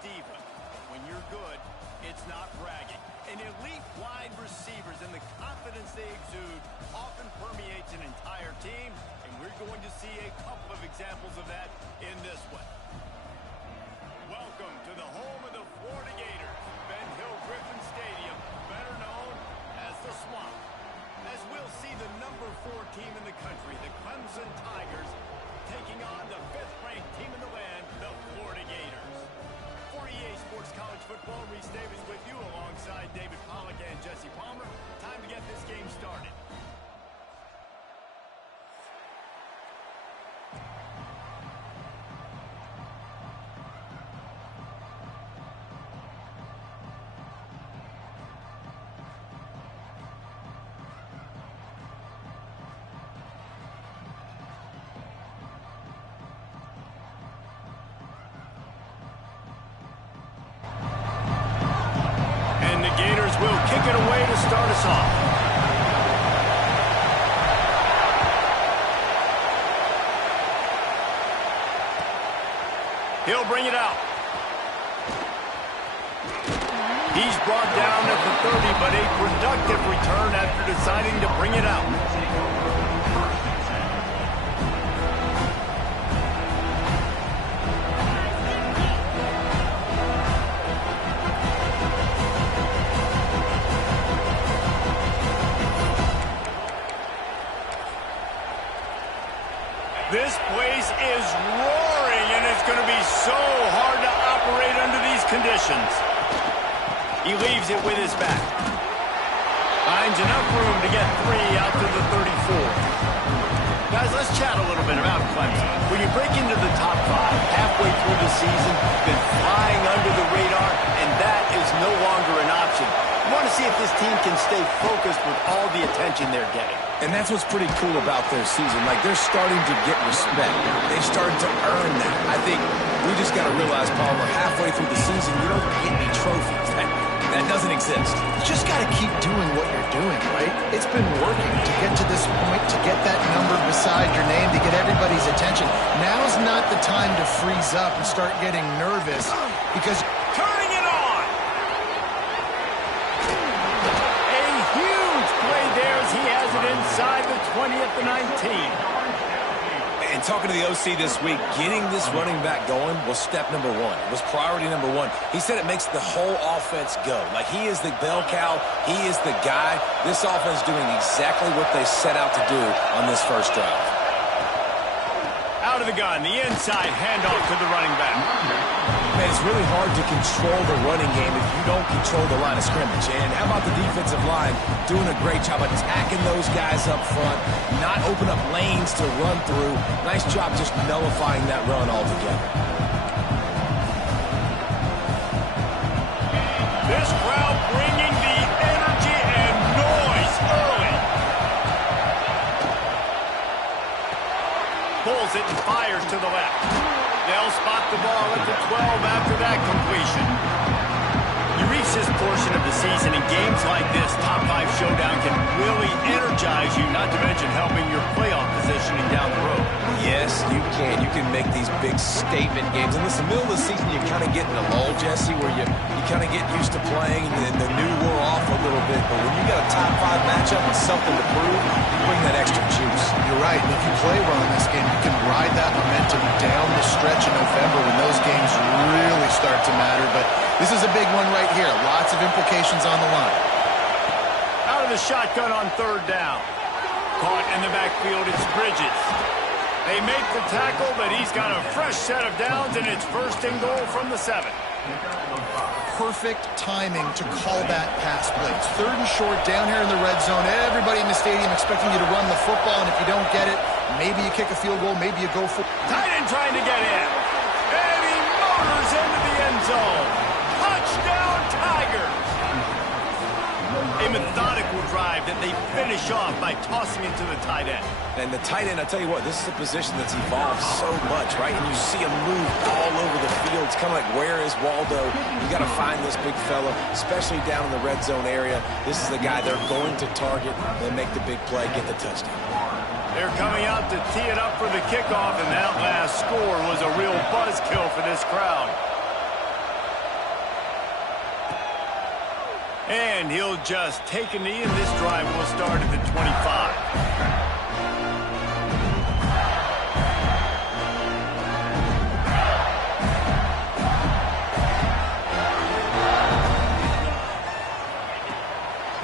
diva. When you're good, it's not bragging. And elite wide receivers and the confidence they exude often permeates an entire team, and we're going to see a couple of examples of that in this one. Welcome to the home of the Florida Gators, Ben Hill Griffin Stadium, better known as the Swamp. As we'll see the number 4 team in the country, the Clemson Tigers, taking on the 5th-ranked team in the land, the Florida Gators. For EA Sports College Football, Reese Davis with you alongside David Pollack and Jesse Palmer. Time to get this game started. Will kick it away to start us off. He'll bring it out. He's brought down at the 30, but a productive return after deciding to bring it out. This place is roaring, and it's going to be so hard to operate under these conditions. He leaves it with his back. Finds enough room to get 3 out to the 34. Guys, let's chat a little bit about Clemson. When you break into the top 5 halfway through the season, been flying under the radar, and that is no longer an option. You want to see if this team can stay focused with all the attention they're getting. And that's what's pretty cool about their season. Like, they're starting to get respect. They've started to earn that. I think we just got to realize, Palmer, halfway through the season, you don't get any trophies. That doesn't exist. You just got to keep doing what you're doing, right? It's been working to get to this point, to get that number beside your name, to get everybody's attention. Now's not the time to freeze up and start getting nervous because... Turning it on! A huge play there as he has it inside the 20 at the 19. And talking to the OC this week, getting this running back going was step number 1. It was priority number 1. He said it makes the whole offense go. Like, he is the bell cow. He is the guy. This offense doing exactly what they set out to do on this first drive. Out of the gun, the inside handoff to the running back. Man, it's really hard to control the running game if you don't control the line of scrimmage. And how about the defensive line doing a great job attacking those guys up front, not open up lanes to run through. Nice job just nullifying that run altogether. This crowd bringing the energy and noise early. Pulls it and fires to the left. They'll spot the ball at the 12 after that completion. You reach this portion of the season, and games like this, top 5 showdown, can really energize you, not to mention helping your playoff positioning down the road. Yes, you can. You can make these big statement games. And listen, middle of the season, you kind of get in a lull, Jesse, where you kind of get used to playing, and the new wore off a little bit. But when you got a top 5 matchup and something to prove, you bring that extra juice. You're right. And if you play well in this game, you can ride that momentum down the stretch in November when those games really start to matter. But this is a big one right here. Lots of implications on the line. Out of the shotgun on 3rd down. Caught in the backfield, it's Bridges. They make the tackle, but he's got a fresh set of downs, and it's 1st and goal from the 7. Perfect timing to call that pass play. It's 3rd and short down here in the red zone. Everybody in the stadium expecting you to run the football, and if you don't get it, maybe you kick a field goal, maybe you go for... Tight end trying to get in. And he motors into the end zone. Touchdown, Tigers! A methodical drive that they finish off by tossing it to the tight end. And the tight end, I tell you what, this is a position that's evolved so much, right? And you see him move all over the field. It's kind of like, where is Waldo? You got to find this big fella, especially down in the red zone area. This is the guy they're going to target and make the big play, get the touchdown. They're coming out to tee it up for the kickoff, and that last score was a real buzzkill for this crowd. And he'll just take a knee, and this drive will start at the 25.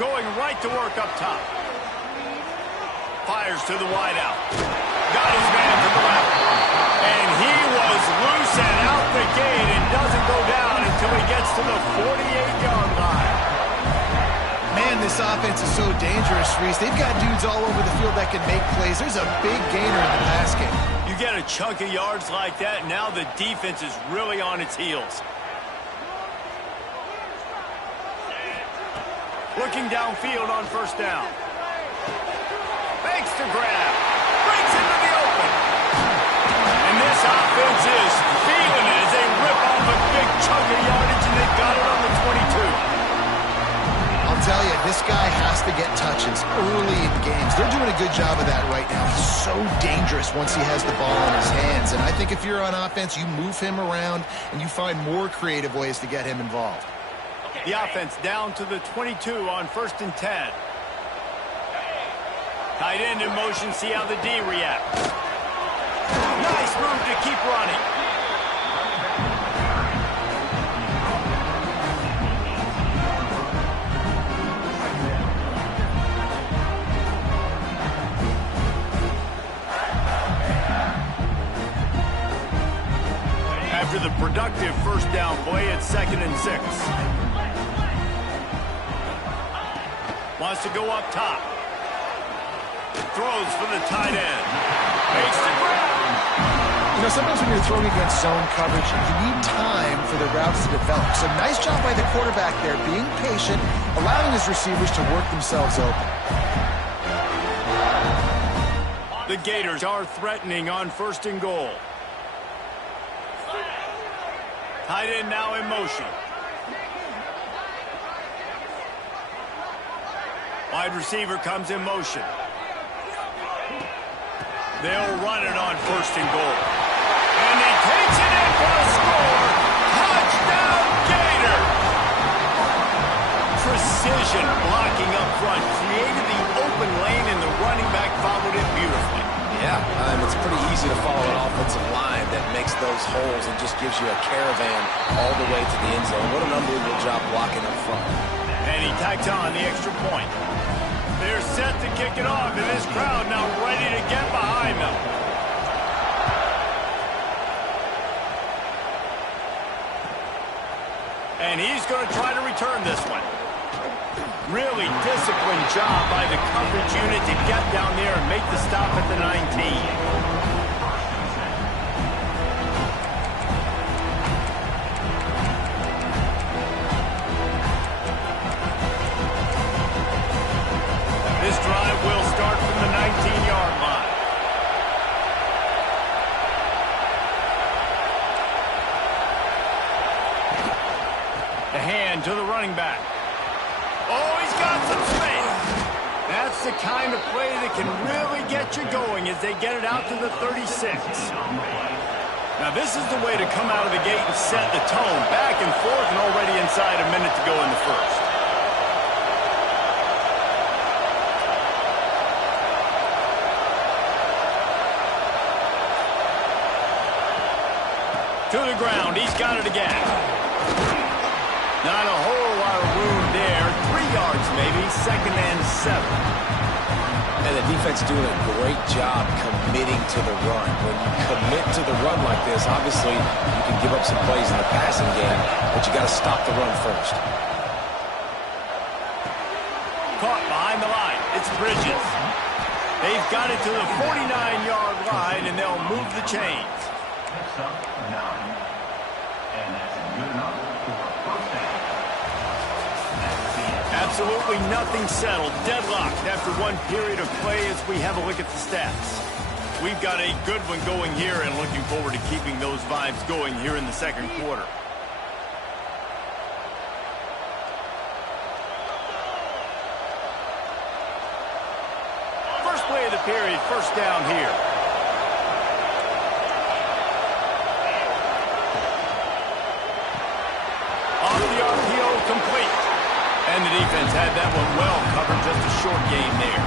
Going right to work up top. Fires to the wideout. Got his man to the left. And he was loose and out the gate and doesn't go down until he gets to the 48-yard line. Man, this offense is so dangerous, Reese. They've got dudes all over the field that can make plays. There's a big gainer in the pass game. You get a chunk of yards like that, now the defense is really on its heels. Looking downfield on first down. Fakes to grab. Breaks into the open. And this offense is feeling it as they rip off a big chunk of yardage, and they've got it on the 22. I'll tell you, this guy has to get touches early in games. They're doing a good job of that right now. He's so dangerous once he has the ball in his hands. And I think if you're on offense, you move him around and you find more creative ways to get him involved. The offense down to the 22 on 1st and 10. Tight end in motion, see how the D reacts. Nice move to keep running. After the productive first down play, it's 2nd and 6. Wants to go up top. Throws for the tight end. Makes the grab. You know, sometimes when you're throwing against zone coverage, you need time for the routes to develop. So nice job by the quarterback there, being patient, allowing his receivers to work themselves open. The Gators are threatening on 1st and goal. Tight end now in motion. Wide receiver comes in motion. They'll run it on 1st and goal. And he takes it in for a score. Touchdown, Gator! Precision blocking up front. Created the open lane, and the running back followed it beautifully. Yeah, it's pretty easy to follow an offensive line that makes those holes and just gives you a caravan all the way to the end zone. What an unbelievable job blocking up front. And he tacks on the extra point. They're set to kick it off, and this crowd now ready to get behind them. And he's going to try to return this one. Really disciplined job by the coverage unit to get down there and make the stop at the 19. This drive will start from the 19-yard line. The hand to the running back. Oh, he's got some space. That's the kind of play that can really get you going as they get it out to the 36. Now, this is the way to come out of the gate and set the tone. Back and forth and already inside a minute to go in the first. To the ground, he's got it again. Not a whole lot of room there. 3 yards maybe, 2nd and 7. And the defense doing a great job committing to the run. When you commit to the run like this, obviously you can give up some plays in the passing game, but you got to stop the run first. Caught behind the line. It's Bridges. They've got it to the 49-yard line, and they'll move the chains. Absolutely nothing settled. Deadlocked after one period of play as we have a look at the stats. We've got a good one going here and looking forward to keeping those vibes going here in the 2nd quarter. First play of the period, first down here. Off the RPO, complete. And the had that one well covered, just a short game there.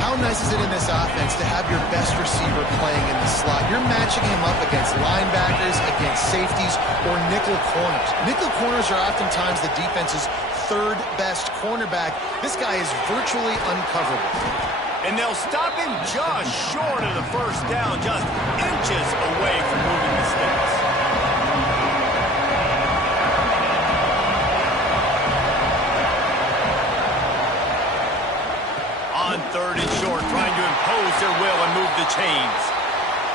How nice is it in this offense to have your best receiver playing in the slot? You're matching him up against linebackers, against safeties, or nickel corners. Nickel corners are oftentimes the defense's third best cornerback. This guy is virtually uncoverable. And they'll stop him just short of the first down, just inches away from moving the sticks. On third and short, trying to impose their will and move the chains.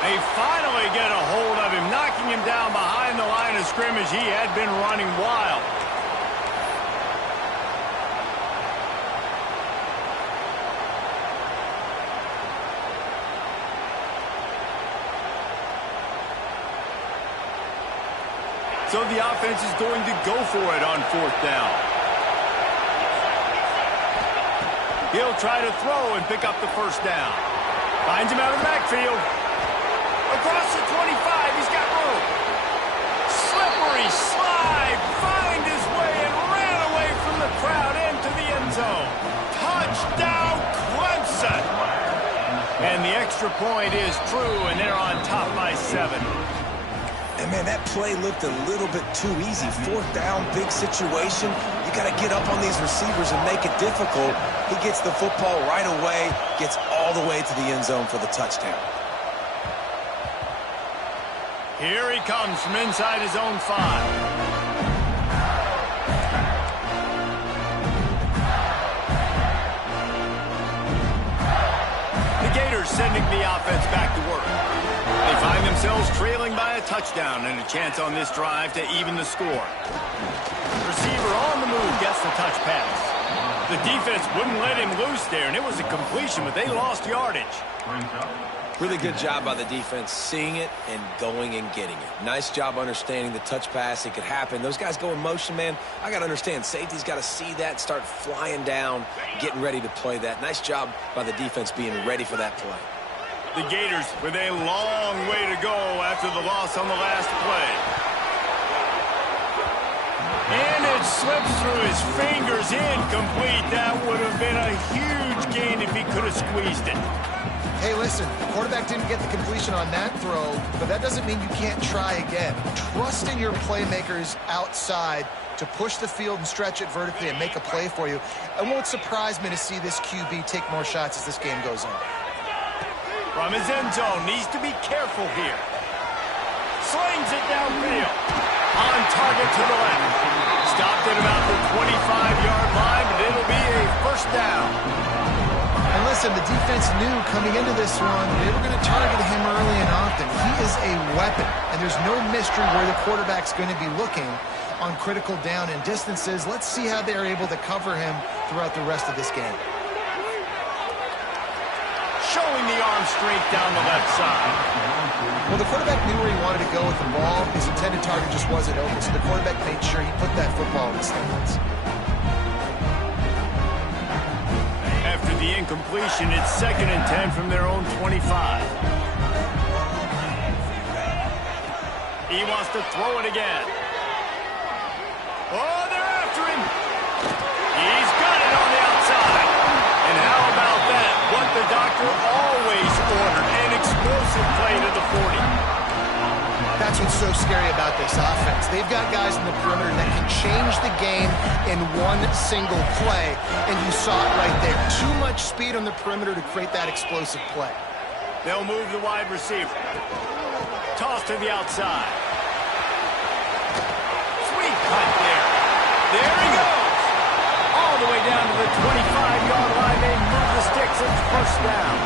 They finally get a hold of him, knocking him down behind the line of scrimmage. He had been running wild. So the offense is going to go for it on fourth down. He'll try to throw and pick up the first down. Finds him out of the backfield. Across the 25, he's got room. Slippery slide, find his way and ran away from the crowd into the end zone. Touchdown, Clemson. And the extra point is true, and they're on top by 7. And, man, that play looked a little bit too easy. Fourth down, big situation. You got to get up on these receivers and make it difficult. He gets the football right away, gets all the way to the end zone for the touchdown. Here he comes from inside his own 5. Gators sending the offense back to work. They find themselves trailing by a touchdown and a chance on this drive to even the score. Receiver on the move gets the touch pass. The defense wouldn't let him loose there, and it was a completion, but they lost yardage. Really good job by the defense seeing it and going and getting it. Nice job understanding the touch pass. It could happen. Those guys go in motion, man. I got to understand. Safety's got to see that, start flying down, getting ready to play that. Nice job by the defense being ready for that play. The Gators with a long way to go after the loss on the last play. And it slips through his fingers, incomplete. That would have been a huge gain if he could have squeezed it. Hey, listen, the quarterback didn't get the completion on that throw, but that doesn't mean you can't try again. Trust in your playmakers outside to push the field and stretch it vertically and make a play for you. It won't surprise me to see this QB take more shots as this game goes on. From his end zone, needs to be careful here. Slings it downfield. On target to the left. Stopped at about the 25-yard line, but it'll be a first down. And listen, the defense knew coming into this one they were going to target him early and often. He is a weapon, and there's no mystery where the quarterback's going to be looking on critical down and distances. Let's see how they're able to cover him throughout the rest of this game. Showing the arm strength down the left side. Well, the quarterback knew where he wanted to go with the ball. His intended target just wasn't open, so the quarterback made sure he put that football in the stands. After the incompletion, it's 2nd and 10 from their own 25. He wants to throw it again. Oh, they're after him. He's got it on the outside. And how about that? What the doctor always ordered, an explosive play to the 40. That's what's so scary about this offense. They've got guys in the perimeter that can change the game in one single play, and you saw it right there. Too much speed on the perimeter to create that explosive play. They'll move the wide receiver. Toss to the outside. Sweet cut there. There he goes. All the way down to the 25-yard line. They move the sticks. It's first down.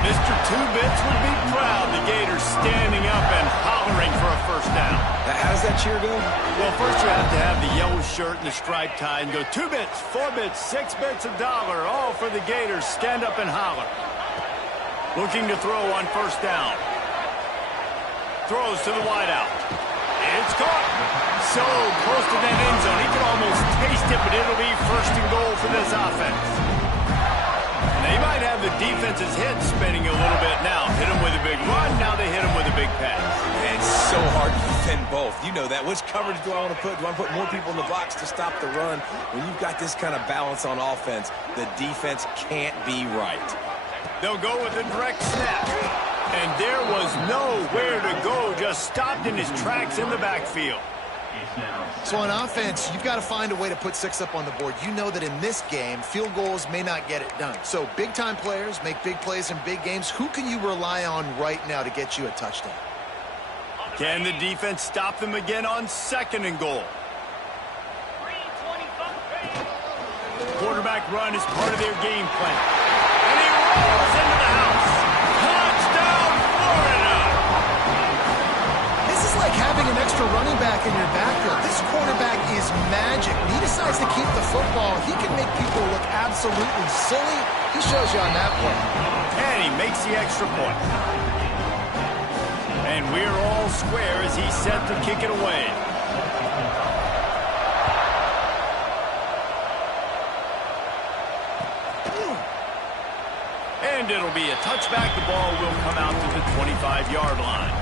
Mr. Two-Bits would be proud. The Gators standing up and hollering for a first down. Now, how does that cheer go? Well, first you have to have the yellow shirt and the striped tie and go 2 bits, 4 bits, 6 bits, $1, all for the Gators. Stand up and holler. Looking to throw on first down. Throws to the wideout. It's caught. So close to that end zone. He can almost taste it, but it'll be first and goal for this offense. They might have the defense's head spinning a little bit now. Hit them with a big run, now they hit them with a big pass. And it's so hard to defend both. You know that. Which coverage do I want to put? Do I put more people in the box to stop the run? When you've got this kind of balance on offense, the defense can't be right. They'll go with a direct snap. And there was nowhere to go, just stopped in his tracks in the backfield. So on offense, you've got to find a way to put 6 up on the board. You know that in this game, field goals may not get it done. So big-time players make big plays in big games. Who can you rely on right now to get you a touchdown? Can the defense stop them again on 2nd and goal? Quarterback run is part of their game plan. And he rolls into the house. Touchdown, Florida! This is like having an extra running back in your backfield. This quarterback is magic. When he decides to keep the football, he can make people look absolutely silly. He shows you on that play. And he makes the extra point. And we're all square as he's set to kick it away. And it'll be a touchback. The ball will come out to the 25-yard line.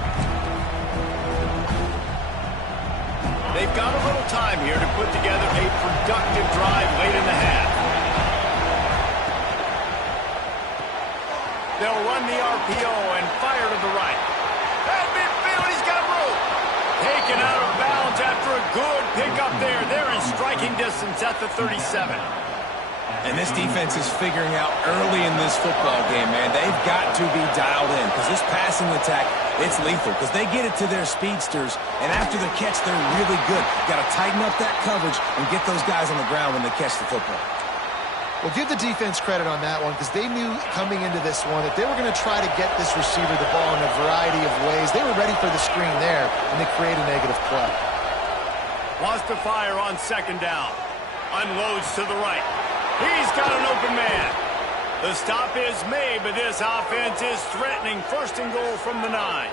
They've got a little time here to put together a productive drive late in the half. They'll run the RPO and fire to the right. At midfield, he's got room. Taken out of bounds after a good pickup there. They're in striking distance at the 37. And this defense is figuring out early in this football game, man. They've got to be dialed in because this passing attack, it's lethal because they get it to their speedsters, and after the catch, they're really good. Got to tighten up that coverage and get those guys on the ground when they catch the football. Well, give the defense credit on that one because they knew coming into this one that they were going to try to get this receiver the ball in a variety of ways. They were ready for the screen there, and they create a negative play. Wants to fire on 2nd down. Unloads to the right. He's got an open man. The stop is made, but this offense is threatening 1st and goal from the 9.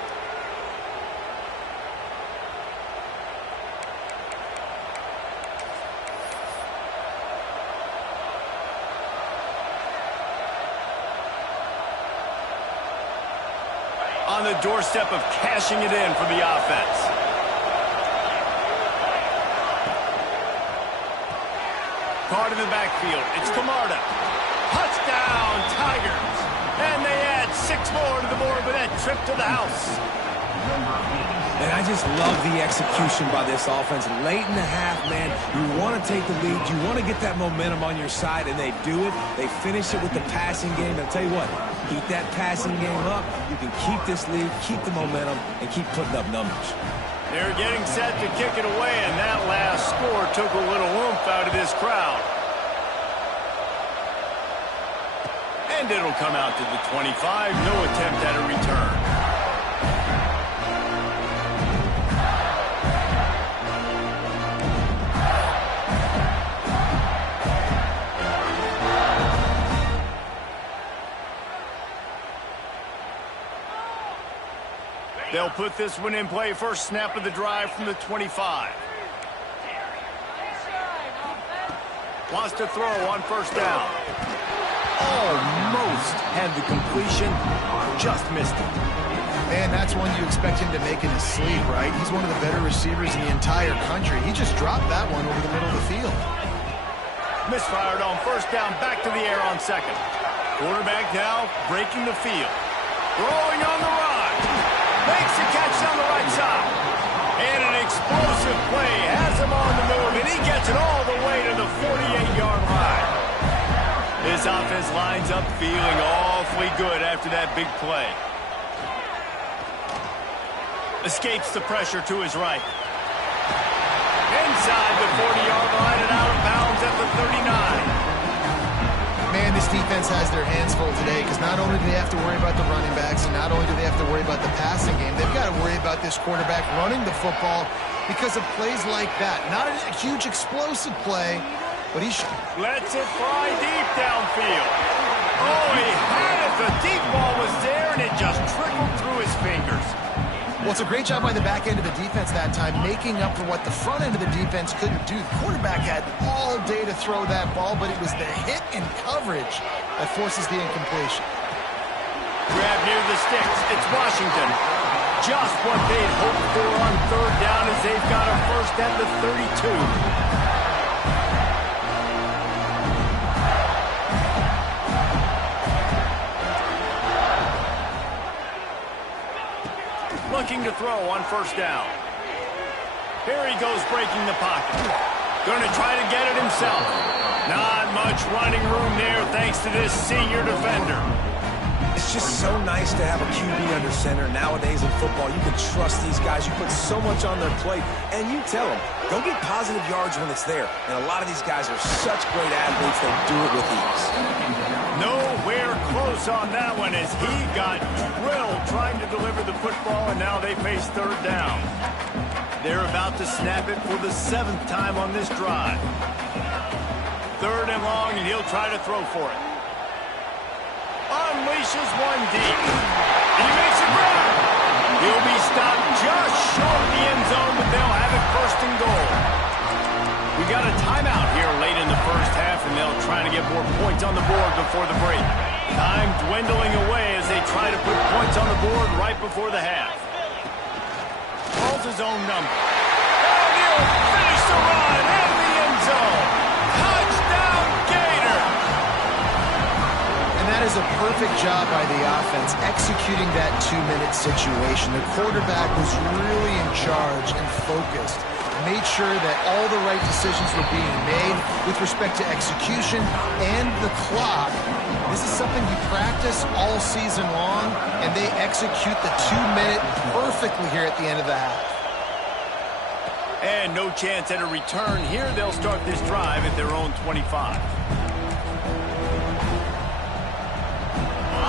On the doorstep of cashing it in for the offense. Card in the backfield. It's Camarda. Touchdown, Tigers. And they add 6 more to the board with that trip to the house. And I just love the execution by this offense. Late in the half, man, you want to take the lead. You want to get that momentum on your side, and they do it. They finish it with the passing game. And I'll tell you what, keep that passing game up. You can keep this lead, keep the momentum, and keep putting up numbers. They're getting set to kick it away, and that last score took a little oomph out of this crowd. And it'll come out to the 25. No attempt at a return. They'll put this one in play. First snap of the drive from the 25. Wants to throw on 1st down. Almost had the completion. Just missed it. Man, that's one you expect him to make in his sleep, right? He's one of the better receivers in the entire country. He just dropped that one over the middle of the field. Misfired on 1st down. Back to the air on 2nd. Quarterback now breaking the field. Throwing on the run. Makes the catch on the right side. And an explosive play has him on the move, and he gets it all the way to the 48-yard line. This offense lines up feeling awfully good after that big play. Escapes the pressure to his right. Inside the 40-yard line and out of bounds at the 39. Man, this defense has their hands full today because not only do they have to worry about the running backs and not only do they have to worry about the passing game, they've got to worry about this quarterback running the football because of plays like that. Not a huge explosive play, but he lets it fly deep downfield. Oh, he had it. The deep ball was there, and it just trickled through his fingers. Well, it's a great job by the back end of the defense that time, making up for what the front end of the defense couldn't do. The quarterback had all day to throw that ball, but it was the hit and coverage that forces the incompletion. Grab near the sticks. It's Washington. Just what they'd hoped for on third down as they've got a first at the 32. Looking to throw on first down. Here he goes breaking the pocket. Going to try to get it himself. Not much running room there thanks to this senior defender. It's just so nice to have a QB under center. Nowadays in football, you can trust these guys. You put so much on their plate, and you tell them, go get positive yards when it's there. And a lot of these guys are such great athletes, they do it with ease. Nowhere close on that one as he got drilled trying to deliver the football, and now they face third down. They're about to snap it for the 7th time on this drive. 3rd and long, and he'll try to throw for it. Unleashes one deep. And he makes a grab. He'll be stopped just short of the end zone, but they'll have it 1st and goal. We got a timeout here late in the first half, and they'll try to get more points on the board before the break. Time dwindling away as they try to put points on the board right before the half. Calls his own number. And he'll finish the run in the end zone. Touchdown, Gator! And that is a perfect job by the offense, executing that 2-minute situation. The quarterback was really in charge and focused. Made sure that all the right decisions were being made with respect to execution and the clock. This is something you practice all season long, and they execute the 2-minute perfectly here at the end of the half. And no chance at a return here. They'll start this drive at their own 25.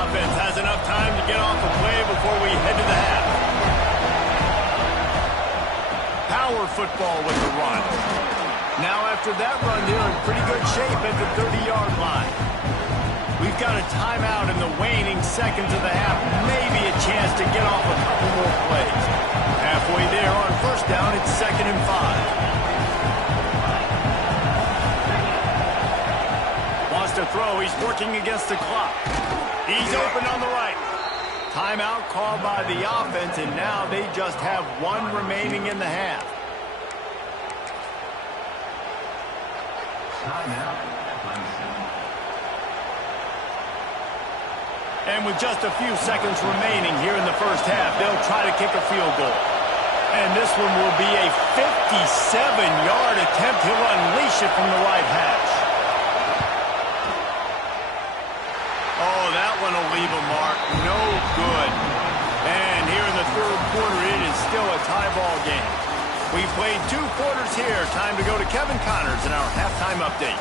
Offense has enough time to get off the play before we head to the half. Power football with the run. Now after that run, they're in pretty good shape at the 30-yard line. We've got a timeout in the waning seconds of the half. Maybe a chance to get off a couple more plays. Halfway there on first down, it's 2nd and 5. Wants to throw. He's working against the clock. He's open on the right. Timeout called by the offense, and now they just have one remaining in the half. And with just a few seconds remaining here in the first half, they'll try to kick a field goal. And this one will be a 57-yard attempt. He'll unleash it from the right hash. Oh, that one will leave a mark. No good. And here in the 3rd quarter, it is still a tie ball game. We played 2 quarters here. Time to go to Kevin Connors in our halftime update.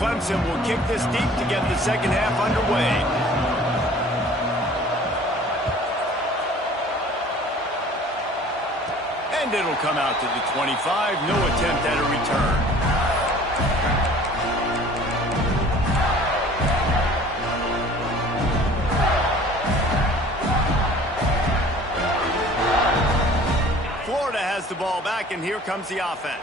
Clemson will kick this deep to get the second half underway. And it'll come out to the 25. No attempt at a return. Florida has the ball back, and here comes the offense.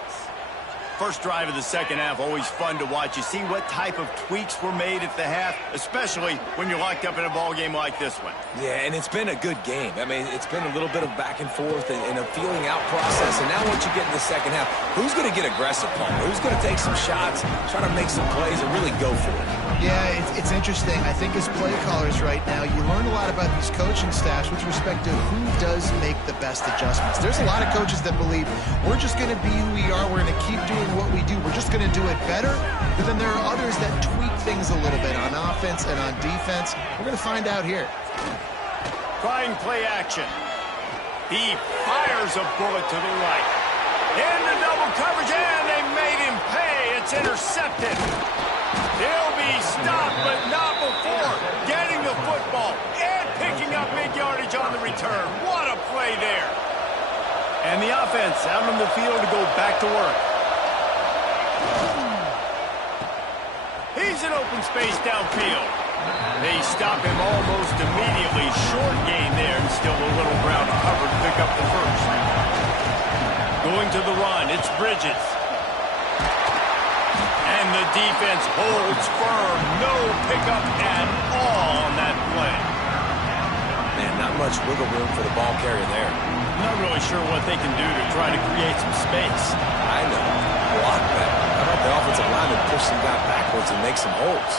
First drive of the second half, always fun to watch. You see what type of tweaks were made at the half, especially when you're locked up in a ball game like this one. Yeah, and it's been a good game. I mean, it's been a little bit of back and forth and a feeling out process. And now once you get in the second half, who's going to get aggressive, Paul? Who's going to take some shots, try to make some plays, and really go for it? Yeah, it's interesting. I think as play callers right now, you learn a lot about these coaching staffs with respect to who does make the best adjustments. There's a lot of coaches that believe we're just going to be who we are. We're going to keep doing what we do. We're just going to do it better. But then there are others that tweak things a little bit on offense and on defense. We're going to find out here. Trying play action. He fires a bullet to the right. Into double coverage, and they made him pay. It's intercepted. He'll be stopped, but not before getting the football and picking up big yardage on the return. What a play there. And the offense out on the field to go back to work. He's in open space downfield. They stop him almost immediately. Short gain there, and still a little ground to cover to pick up the first. Going to the run, it's Bridges. And the defense holds firm. No pickup at all on that play. Man, not much wiggle room for the ball carrier there. Not really sure what they can do to try to create some space. I know. Block better. How about the offensive lineman push some guy backwards and make some holes?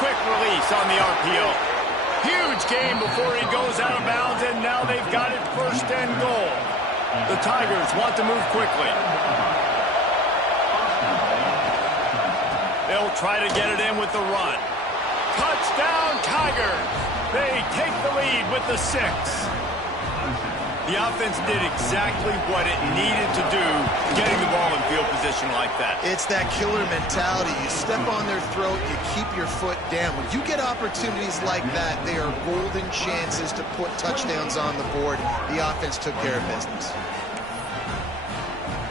Quick release on the RPO. Huge gain before he goes out of bounds, and now they've got it first and goal. The Tigers want to move quickly. They'll try to get it in with the run. Touchdown, Tigers! They take the lead with the 6. The offense did exactly what it needed to do, getting the ball in field position like that. It's that killer mentality. You step on their throat, you keep your foot down. When you get opportunities like that, they are golden chances to put touchdowns on the board. The offense took care of business.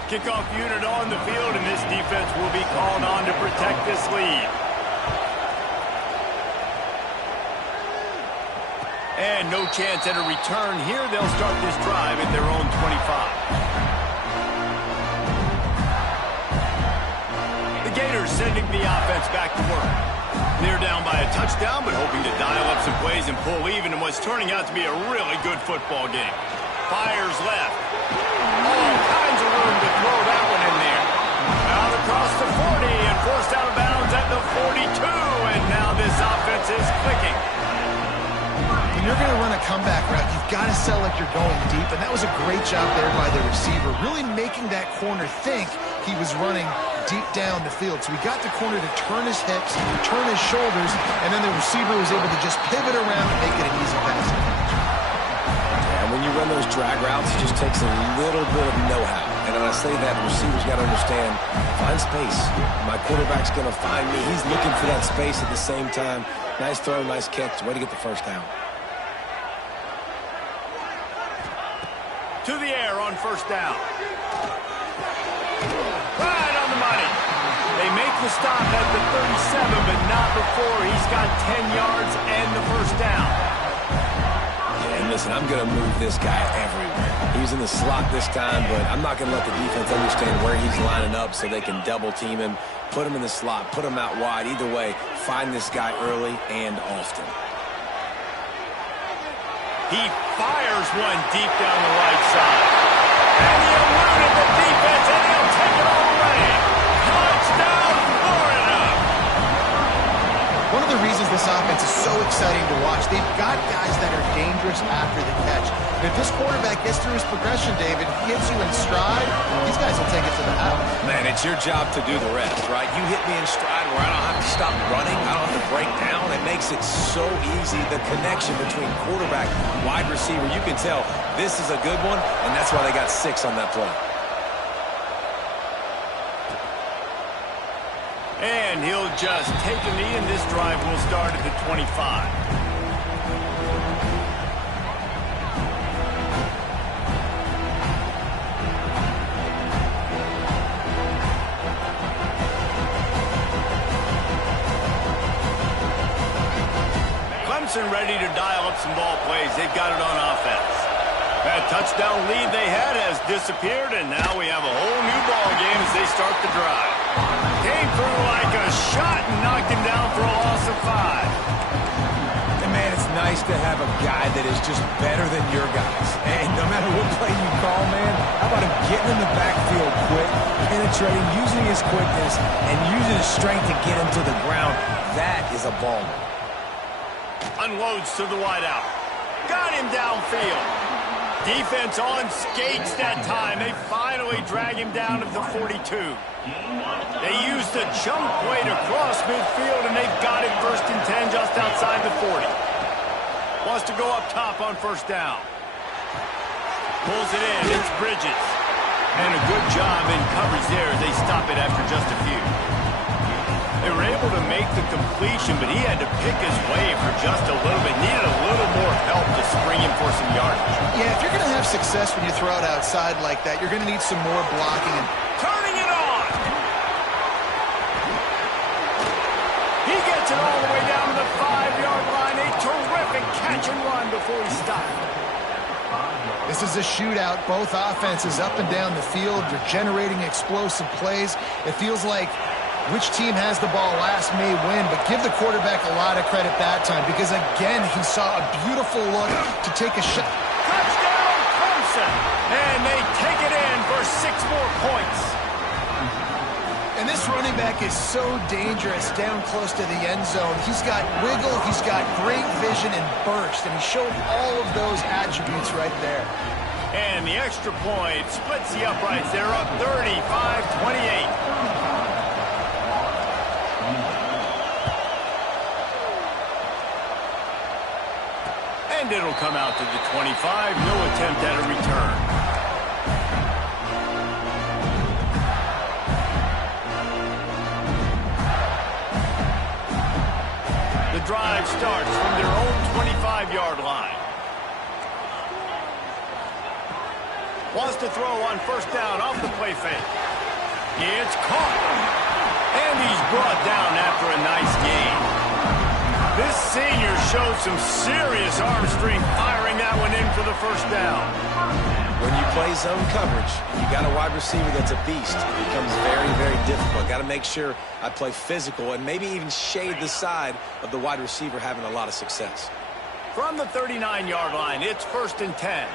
Kickoff unit on the field, and this defense will be called on to protect this lead. And no chance at a return here. They'll start this drive at their own 25. The Gators sending the offense back to work. They're down by a touchdown, but hoping to dial up some plays and pull even in what's turning out to be a really good football game. Fires left. All kinds of room to throw that one in there. Out across the 40 and forced out of bounds at the 42. And now this offense is clicking. When you're going to run a comeback route, you've got to sell like you're going deep, and that was a great job there by the receiver, really making that corner think he was running deep down the field. So he got the corner to turn his hips, turn his shoulders, and then the receiver was able to just pivot around and make it an easy pass. And when you run those drag routes, it just takes a little bit of know-how. And when I say that, the receiver's got to understand, find space. My quarterback's going to find me. He's looking for that space at the same time. Nice throw, nice catch. Way to get the first down. To the air on first down. Right on the money. They make the stop at the 37, but not before he's got 10 yards and the first down. Yeah, and listen, I'm going to move this guy everywhere. He's in the slot this time, but I'm not going to let the defense understand where he's lining up so they can double team him, put him in the slot, put him out wide. Either way, find this guy early and often. He fires one deep down the right side. And he eluded the defense, and he'll take it all away. Touchdown, Florida! One of the reasons this offense is so exciting to watch, they've got guys that are dangerous after the catch. And if this quarterback gets through his progression, David, gets you in stride, these guys will take it to the house. Man, it's your job to do the rest, right? You hit me in stride where I don't have to stop running. I don't have to break down. It makes it so easy. The connection between quarterback, wide receiver, you can tell this is a good one, and that's why they got 6 on that play. And he'll just take a knee, and this drive will start at the 25. Clemson ready to dial up some ball plays. They've got it on offense. That touchdown lead they had has disappeared, and now we have a whole new ball game as they start the drive. Came through like a shot and knocked him down for a loss of 5. And man, it's nice to have a guy that is just better than your guys. And no matter what play you call, man, how about him getting in the backfield quick, penetrating, using his quickness, and using his strength to get him to the ground. That is a baller. Unloads to the wideout. Got him downfield. Defense on skates that time. They finally drag him down to the 42. They used a jump play to cross midfield, and they've got it 1st and 10 just outside the 40. Wants to go up top on first down. Pulls it in. It's Bridges. And a good job in coverage there as they stop it after just a few. They were able to make the completion, but he had to pick his way for just a little bit. Needed a little more help to spring him for some yardage. Yeah, if you're going to have success when you throw it outside like that, you're going to need some more blocking. Turning it on! He gets it all the way down to the before he stopped. This is a shootout. Both offenses up and down the field. They're generating explosive plays. It feels like which team has the ball last may win, but give the quarterback a lot of credit that time because, again, he saw a beautiful look to take a shot. Touchdown, Clemson! And they take it in for 6 more points. And this running back is so dangerous down close to the end zone. He's got wiggle, he's got great vision and burst, and he showed all of those attributes right there. And the extra point splits the uprights. They're up 35-28. And it'll come out to the 25. No attempt at a return. The drive starts from their own 25-yard line. Wants to throw on first down off the play fake. It's caught. And he's brought down after a nice gain. This senior showed some serious arm strength firing that one in for the first down. When you play zone coverage, you got a wide receiver that's a beast. It becomes very, very difficult. Got to make sure I play physical and maybe even shade the side of the wide receiver having a lot of success. From the 39-yard line, it's 1st and 10.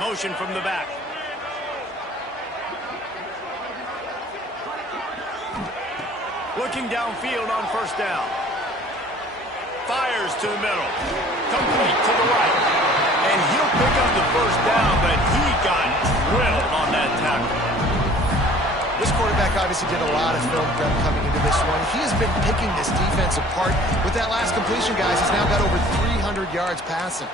Motion from the back. Looking downfield on first down. Fires to the middle. Complete to the right. And he'll pick up the first down, but he got drilled on that tackle. This quarterback obviously did a lot of film prep coming into this one. He has been picking this defense apart. With that last completion, guys, he's now got over 300 yards passing.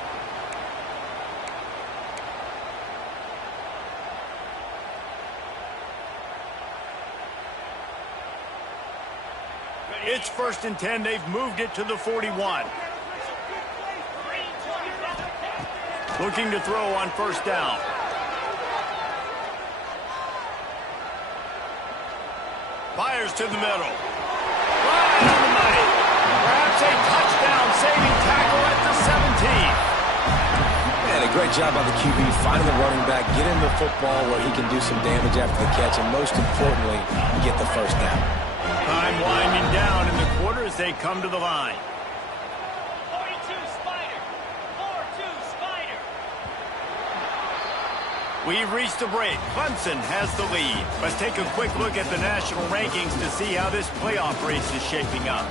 It's 1st and 10. They've moved it to the 41. Looking to throw on first down. Fires to the middle. Right on the money. Perhaps a touchdown-saving tackle at the 17. Man, a great job by the QB finding the running back, get him the football where he can do some damage after the catch, and most importantly, get the first down. Time winding down in the quarter as they come to the line. 42 Spider. 4-2 Spider. We've reached a break. Clemson has the lead. Let's take a quick look at the national rankings to see how this playoff race is shaping up.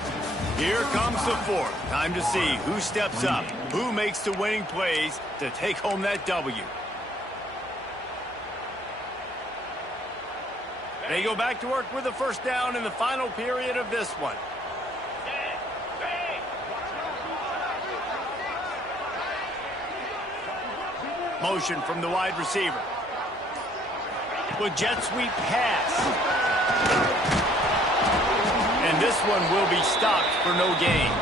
Here comes the 4th. Time to see who steps up, who makes the winning plays to take home that W. They go back to work with the first down in the final period of this one. Motion from the wide receiver. With jet sweep pass. And this one will be stopped for no gain.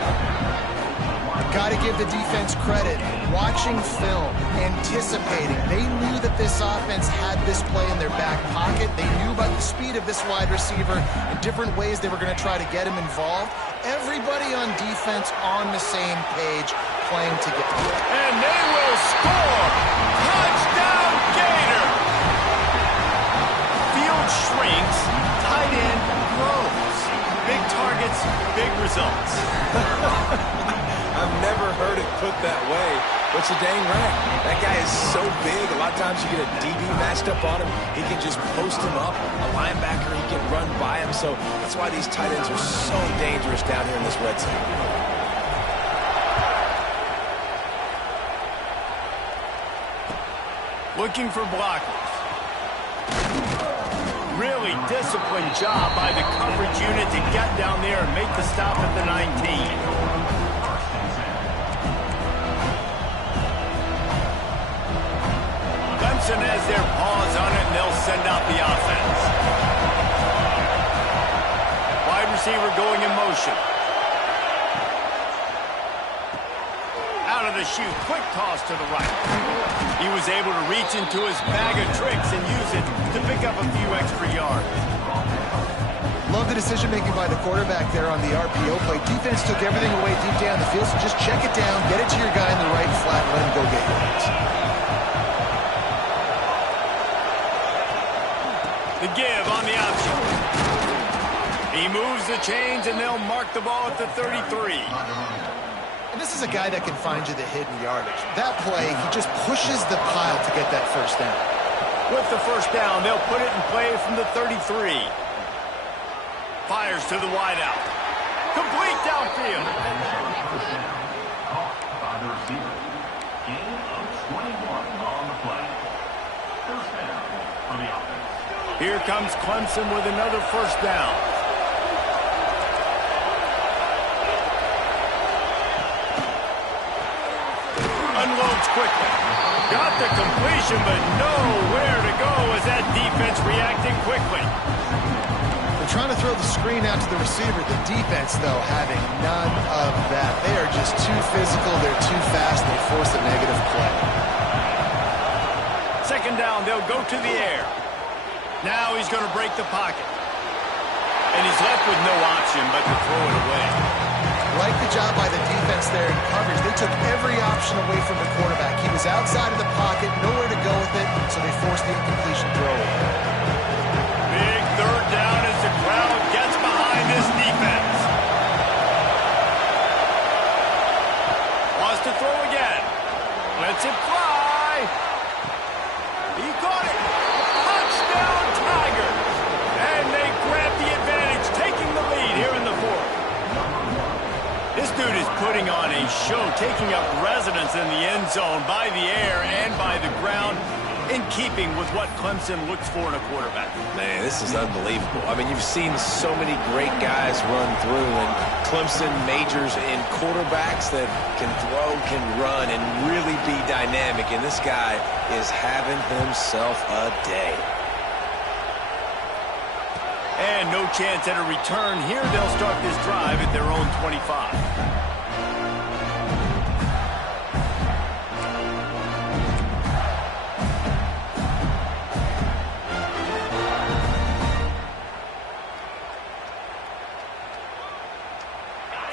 Got to give the defense credit. Watching film, anticipating. They knew that this offense had this play in their back pocket. They knew about the speed of this wide receiver and different ways they were going to try to get him involved. Everybody on defense on the same page, playing together. And they will score! Touchdown, Gator! Field shrinks, tight end grows. Big targets, big results. I've never heard it put that way, but you're dang right. That guy is so big. A lot of times you get a DB matched up on him. He can just post him up. A linebacker, he can run by him. So that's why these tight ends are so dangerous down here in this red zone. Looking for blockers. Really disciplined job by the coverage unit to get down there and make the stop at the 19. Clemson has their paws on it, and they'll send out the offense. Wide receiver going in motion. Out of the chute, quick toss to the right. He was able to reach into his bag of tricks and use it to pick up a few extra yards. Look love the decision-making by the quarterback there on the RPO play. Defense took everything away deep down the field, so just check it down, get it to your guy in the right flat, and let him go get yards. The give on the option. He moves the chains, and they'll mark the ball at the 33. And this is a guy that can find you the hidden yardage. That play, he just pushes the pile to get that first down. With the first down, they'll put it in play from the 33. Fires to the wideout. Complete downfield. By the receiver. Gain of 21 on the play. First down for the offense. Here comes Clemson with another first down. Unloads quickly. Got the completion, but nowhere to go as that defense reacted quickly. They're trying to throw the screen out to the receiver. The defense, though, having none of that. They are just too physical. They're too fast. They force a negative play. Second down, they'll go to the air. Now he's going to break the pocket. And he's left with no option but to throw it away. Like the job by the defense there in coverage. They took every option away from the quarterback. He was outside of the pocket, nowhere to go with it, so they forced the incompletion throw. Big third down as the crowd gets behind this defense. Wants to throw again. Lets it fly. He caught it. Touchdown, Tigers. And they grab the advantage, taking the lead here in the fourth. This dude is putting on a show, taking up residence in the end zone by the air and by the ground, in keeping with what Clemson looks for in a quarterback. Man, this is unbelievable. I mean, you've seen so many great guys run through, and Clemson majors in quarterbacks that can throw, can run, and really be dynamic, and this guy is having himself a day. And no chance at a return. Here they'll start this drive at their own 25.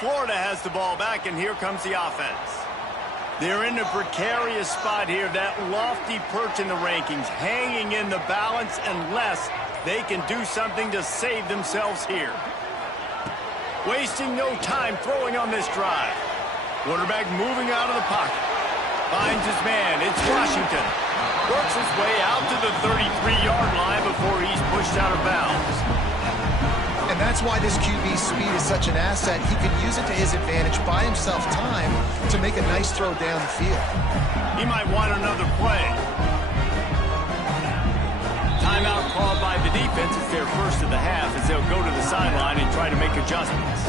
Florida has the ball back, and here comes the offense. They're in a precarious spot here, that lofty perch in the rankings, hanging in the balance unless they can do something to save themselves here. Wasting no time throwing on this drive. Quarterback moving out of the pocket. Finds his man. It's Washington. Works his way out to the 33-yard line before he's pushed out of bounds. And that's why this QB's speed is such an asset. He can use it to his advantage, buy himself time to make a nice throw down the field. He might want another play. Timeout called by the defense. It's their first of the half as they'll go to the sideline and try to make adjustments.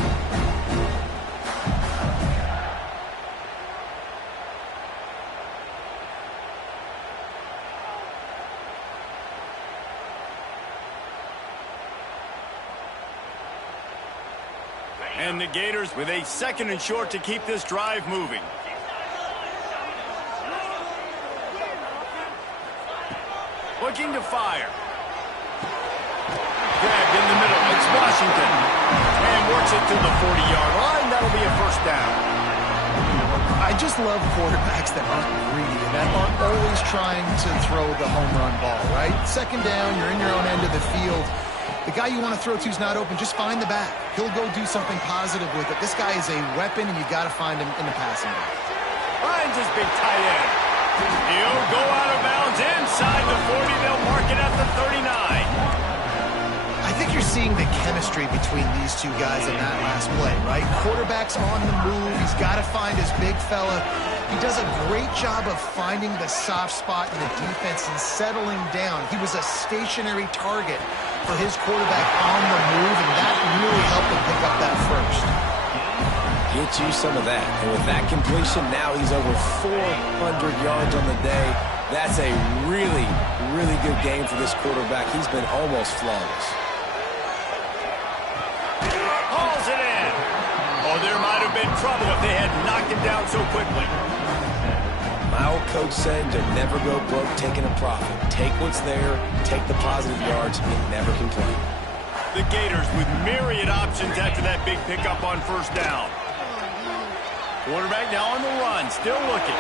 And the Gators with a second and short to keep this drive moving. Looking to fire. Grabbed in the middle. It's Washington. And works it to the 40-yard line. That'll be a first down. I just love quarterbacks that aren't greedy and that aren't always trying to throw the home run ball, right? Second down, you're in your own end of the field. The guy you want to throw to is not open. Just find the back. He'll go do something positive with it. This guy is a weapon, and you got to find him in the passing game. Finds his big tight end. He'll go out of bounds inside the 40. They'll mark it at the 39. I think you're seeing the chemistry between these two guys in that last play, right? Quarterback's on the move. He's got to find his big fella. He does a great job of finding the soft spot in the defense and settling down. He was a stationary target for his quarterback on the move, and that really helped him pick up that first. Get you some of that. And with that completion, now he's over 400 yards on the day. That's a really, really good game for this quarterback. He's been almost flawless. Hauls it in. Oh, there might have been trouble if they had knocked him down so quickly. My old coach said to never go broke taking a profit. Take what's there, take the positive yards, and never complain. The Gators with myriad options after that big pickup on first down. Quarterback now on the run, still looking.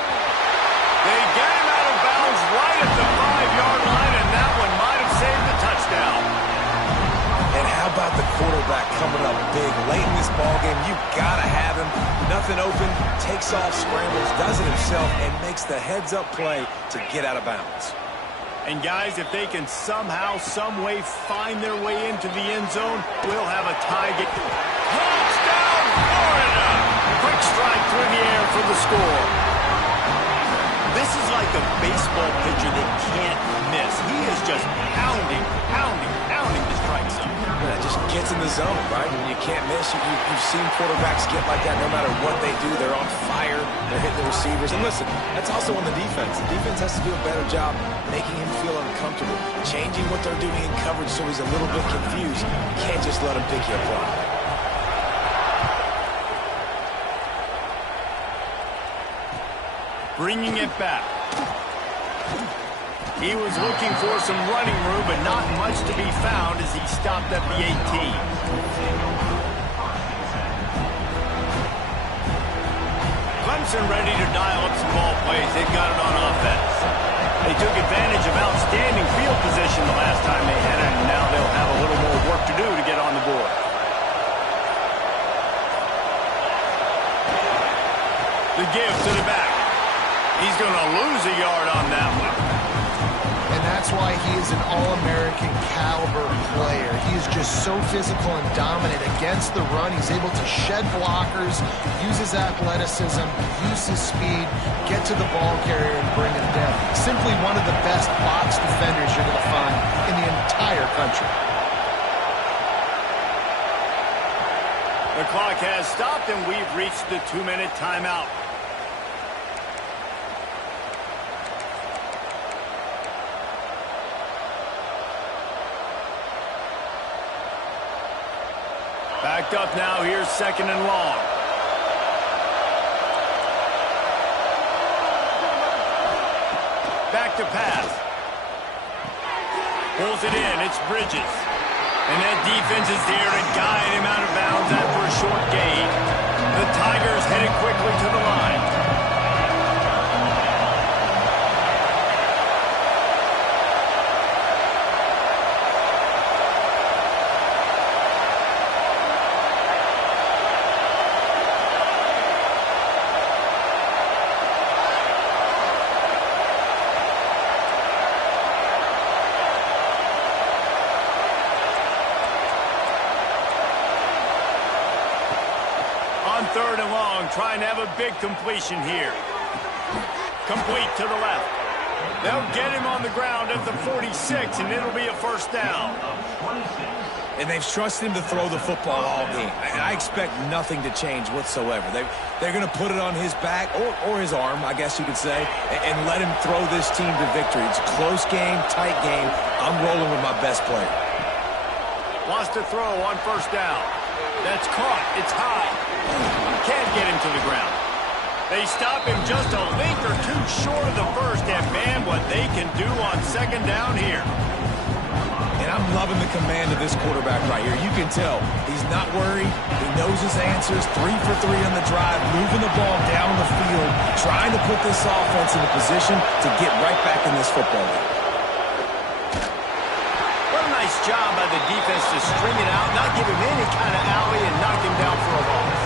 They get him out of bounds right at the 5-yard line, and that one might have saved the touchdown. And how about the quarterback coming up big late in this ballgame? You gotta have him. Nothing open, takes off, scrambles, does it himself, and makes the heads-up play to get out of bounds. And guys, if they can somehow, some way find their way into the end zone, we'll have a tie game. Touchdown, Florida! Quick strike through the air for the score. This is like a baseball pitcher that can't miss. He is just pounding the strike zone. Yeah, just gets in the zone, right? When you can't miss, you've seen quarterbacks get like that no matter what they do. They're on fire. They're hitting the receivers. And listen, that's also on the defense. The defense has to do a better job making him feel uncomfortable, changing what they're doing in coverage so he's a little bit confused. You can't just let him pick you apart. Bringing it back. He was looking for some running room, but not much to be found as he stopped at the 18. Clemson ready to dial up some ball plays. They've got it on offense. They took advantage of outstanding field position the last time they had it, and now they'll have a little more work to do to get on the board. The give to the back. He's going to lose a yard on that one. And that's why he is an All-American caliber player. He is just so physical and dominant against the run. He's able to shed blockers, use his athleticism, use his speed, get to the ball carrier and bring him down. Simply one of the best box defenders you're going to find in the entire country. The clock has stopped, and we've reached the 2-minute timeout. Backed up now, here's 2nd and long. Back to pass. Pulls it in, it's Bridges. And that defense is there to guide him out of bounds after a short gain. The Tigers headed quickly to the line. On 3rd and long, trying to have a big completion here. Complete to the left. They'll get him on the ground at the 46, and it'll be a first down. And they've trusted him to throw the football all game. I expect nothing to change whatsoever. They're going to put it on his back, or his arm, I guess you could say, and let him throw this team to victory. It's a close game, tight game. I'm rolling with my best player. Wants to throw on first down. That's caught. It's high. Can't get him to the ground. They stop him just a link or two short of the first, and man, what they can do on 2nd down here. And I'm loving the command of this quarterback right here. You can tell he's not worried. He knows his answers. 3 for 3 on the drive, moving the ball down the field, trying to put this offense in a position to get right back in this football game. Nice job by the defense to string it out, not give him any kind of alley, and knock him down for a loss.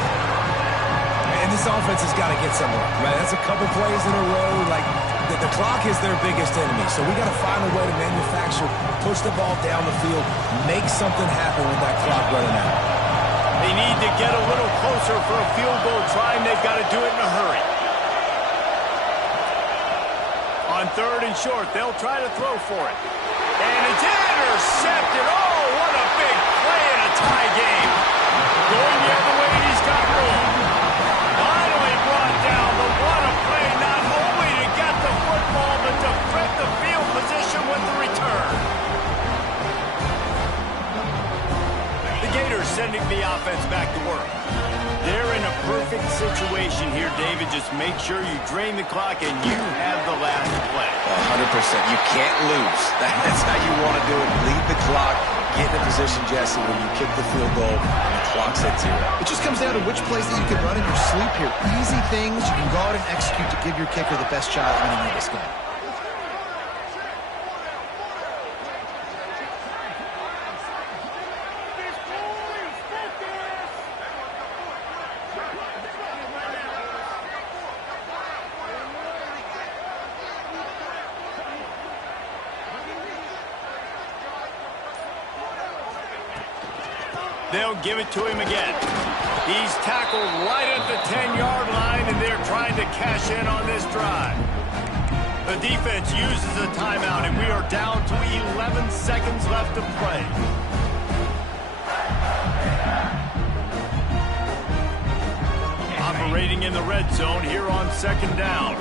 And this offense has got to get somewhere, right? That's a couple plays in a row. Like, the clock is their biggest enemy, so we got to find a way to manufacture, push the ball down the field, make something happen with that clock running out. They need to get a little closer for a field goal try, and they've got to do it in a hurry. On 3rd and short, they'll try to throw for it. And it's intercepted. Oh, what a big play in a tie game. Going the other way, and he's got room. Finally brought down, but what a play, not only to get the football, but to flip the field position with the return. The Gators sending the offense back to work. They're in a perfect situation here, David. Just make sure you drain the clock and you have the last play. 100%. You can't lose. That's how you want to do it. Lead the clock, get in a position, Jesse, where you kick the field goal and the clock's at 0. It just comes down to which plays that you can run in your sleep here. Easy things you can go out and execute to give your kicker the best shot at winning this game. They'll give it to him again. He's tackled right at the 10-yard line, and they're trying to cash in on this drive. The defense uses a timeout, and we are down to 11 seconds left to play. Operating in the red zone here on 2nd down.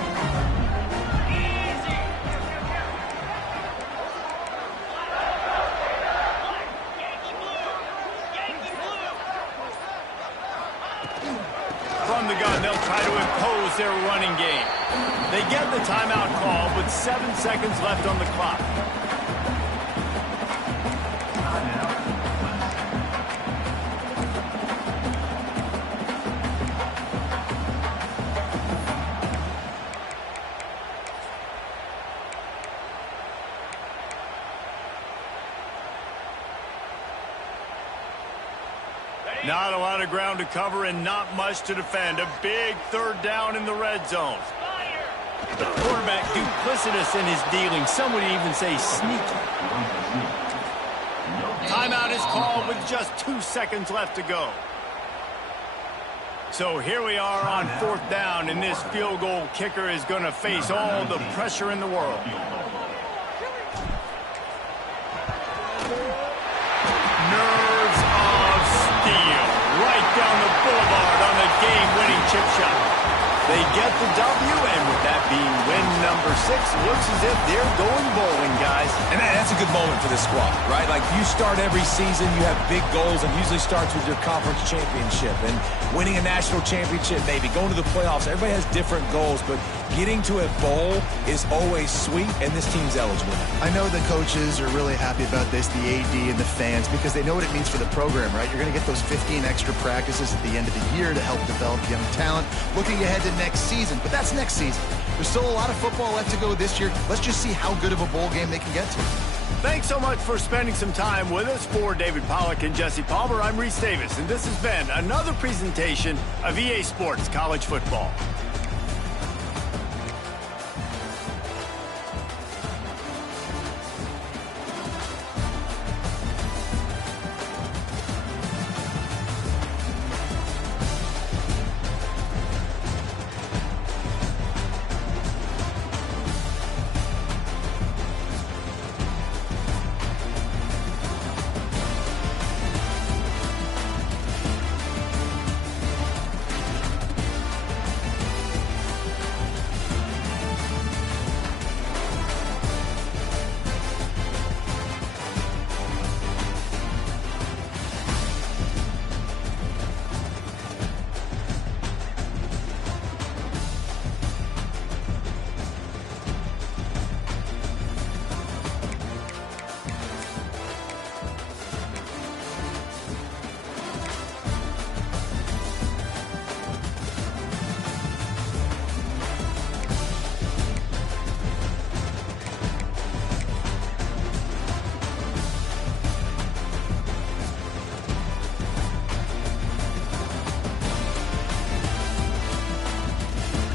From the gun, they'll try to impose their running game. They get the timeout call with 7 seconds left on the clock. Not a lot of ground to cover and not much to defend. A big 3rd down in the red zone. The quarterback duplicitous in his dealing. Some would even say sneaky. Timeout is called with just 2 seconds left to go. So here we are on 4th down, and this field goal kicker is going to face all the pressure in the world. Nerves of steel. Right down the boulevard on the game-winning chip shot. They get the W, and with that being win number 6, looks as if they're going bowling, guys. And that's a good moment for this squad, right? Like, you start every season, you have big goals, and usually starts with your conference championship and winning a national championship, maybe going to the playoffs. Everybody has different goals, but getting to a bowl is always sweet, and this team's eligible. I know the coaches are really happy about this, the AD and the fans, because they know what it means for the program, right? You're going to get those 15 extra practices at the end of the year to help develop young talent. Looking ahead to next season, but that's next season. There's still a lot of football left to go this year. Let's just see how good of a bowl game they can get to. Thanks so much for spending some time with us. For David Pollack and Jesse Palmer, I'm Reese Davis, and this has been another presentation of EA Sports College Football.